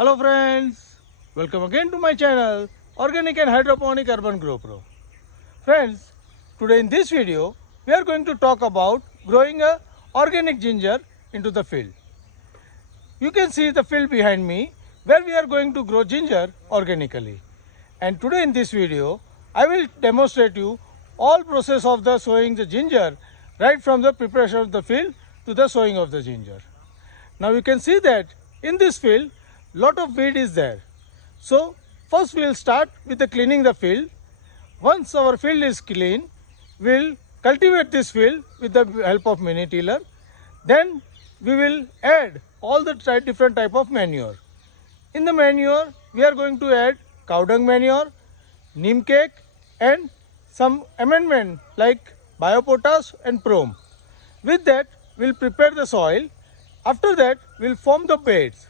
Hello friends, welcome again to my channel Organic and Hydroponic Urban Grow Pro. Friends, today in this video we are going to talk about growing a organic ginger into the field. You can see the field behind me where we are going to grow ginger organically. And today in this video I will demonstrate you all process of the sowing the ginger right from the preparation of the field to the sowing of the ginger. Now you can see that in this field lot of weed is there. So first we will start with the cleaning the field. Once our field is clean, we will cultivate this field with the help of mini tiller. Then we will add all the different type of manure. In the manure we are going to add cow dung manure, neem cake and some amendment like biopotash and prom. With that we will prepare the soil. After that we will form the beds.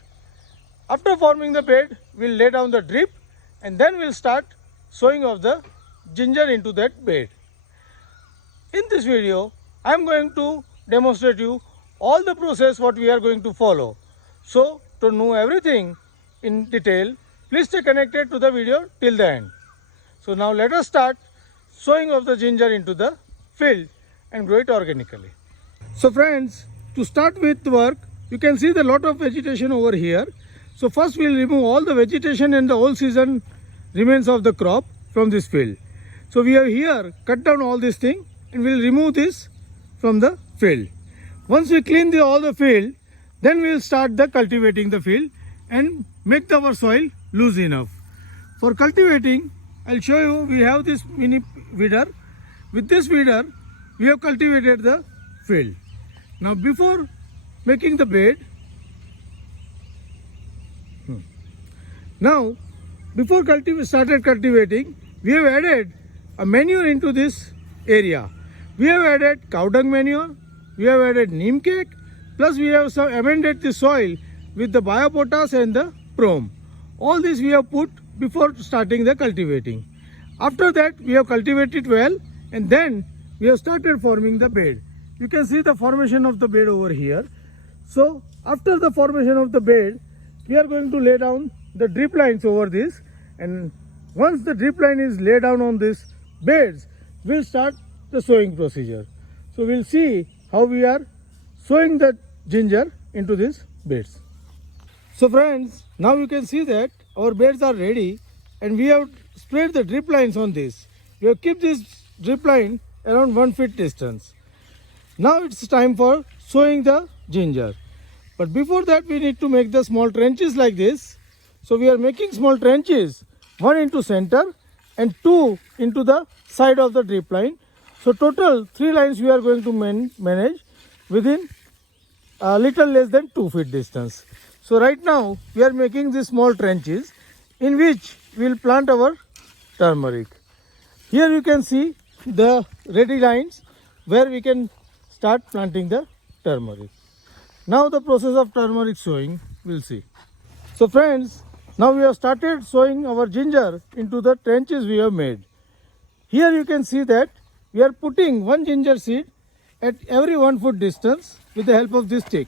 After forming the bed, we will lay down the drip and then we will start sowing of the ginger into that bed. In this video, I am going to demonstrate you all the process what we are going to follow. So, to know everything in detail, please stay connected to the video till the end. So, now let us start sowing of the ginger into the field and grow it organically. So friends, to start with work, you can see the lot of vegetation over here. So first we will remove all the vegetation and the whole season remains of the crop from this field. So we have here cut down all this thing and we will remove this from the field. Once we clean all the field, then we will start the cultivating the field and make our soil loose enough. For cultivating, I will show you we have this mini weeder. With this weeder, we have cultivated the field. Now before making the bed, before started cultivating, we have added a manure into this area. We have added cow dung manure, we have added neem cake, plus we have amended the soil with the biopotash and the prom. All this we have put before starting the cultivating. After that we have cultivated well and then we have started forming the bed. You can see the formation of the bed over here. So after the formation of the bed, we are going to lay down the drip lines over this, and once the drip line is laid down on these beds, we will start the sowing procedure. So we will see how we are sowing the ginger into these beds. So friends, now you can see that our beds are ready and we have spread the drip lines on this. We have kept this drip line around 1 feet distance. Now it's time for sowing the ginger. But before that we need to make the small trenches like this. So we are making small trenches, 1 into center and 2 into the side of the drip line. So total 3 lines we are going to manage within a little less than 2 feet distance. So right now we are making these small trenches in which we will plant our turmeric. Here you can see the ready lines where we can start planting the turmeric. Now the process of turmeric sowing we will see. So friends, now we have started sowing our ginger into the trenches we have made. Here you can see that we are putting 1 ginger seed at every 1 foot distance with the help of this stick.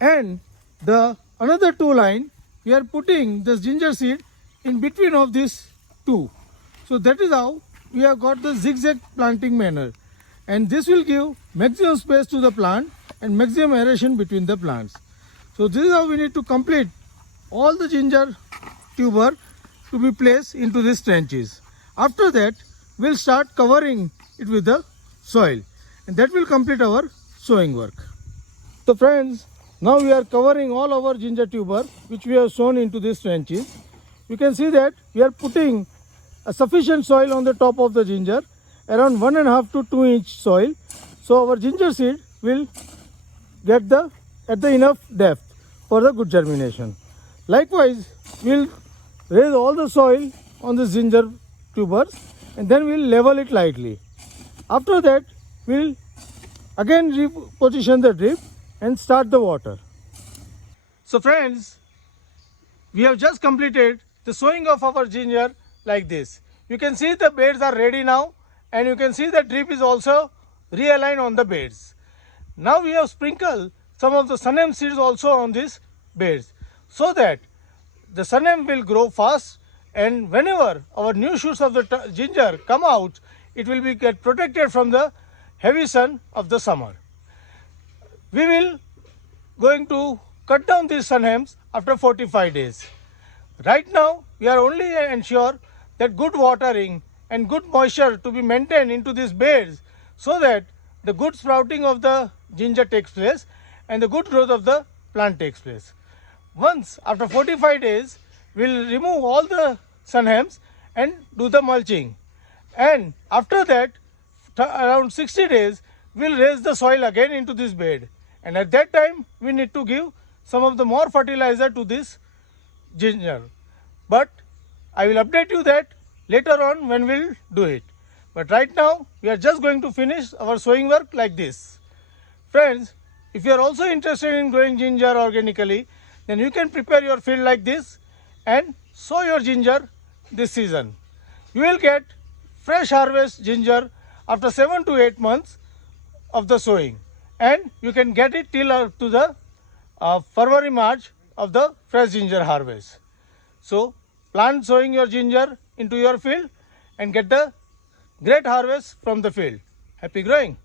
And the another 2 line we are putting this ginger seed in between of these 2. So that is how we have got the zigzag planting manner. And this will give maximum space to the plant and maximum aeration between the plants. So this is how we need to complete all the ginger tuber to be placed into these trenches. After that, we will start covering it with the soil and that will complete our sowing work. So friends, now we are covering all our ginger tuber which we have sown into these trenches. You can see that we are putting a sufficient soil on the top of the ginger, around 1.5 to 2 inch soil. So our ginger seed will get at the enough depth for the good germination. Likewise, we will raise all the soil on the ginger tubers and then we will level it lightly. After that, we will again reposition the drip and start the water. So friends, we have just completed the sowing of our ginger like this. You can see the beds are ready now and you can see the drip is also realigned on the beds. Now we have sprinkled some of the Sanem seeds also on these beds so that the sunhemp will grow fast, and whenever our new shoots of the ginger come out, it will be get protected from the heavy sun of the summer. We will going to cut down these sunhemps after 45 days. Right now, we are only ensure that good watering and good moisture to be maintained into these beds so that the good sprouting of the ginger takes place and the good growth of the plant takes place. Once after 45 days, we will remove all the sunhemps and do the mulching. And after that, around 60 days, we will raise the soil again into this bed. And at that time, we need to give some of the more fertilizer to this ginger. But I will update you that later on when we will do it. But right now, we are just going to finish our sowing work like this. Friends, if you are also interested in growing ginger organically, then you can prepare your field like this and sow your ginger this season. You will get fresh harvest ginger after 7 to 8 months of the sowing, and you can get it till up to the February, March of the fresh ginger harvest. So plant sowing your ginger into your field and get the great harvest from the field. Happy growing!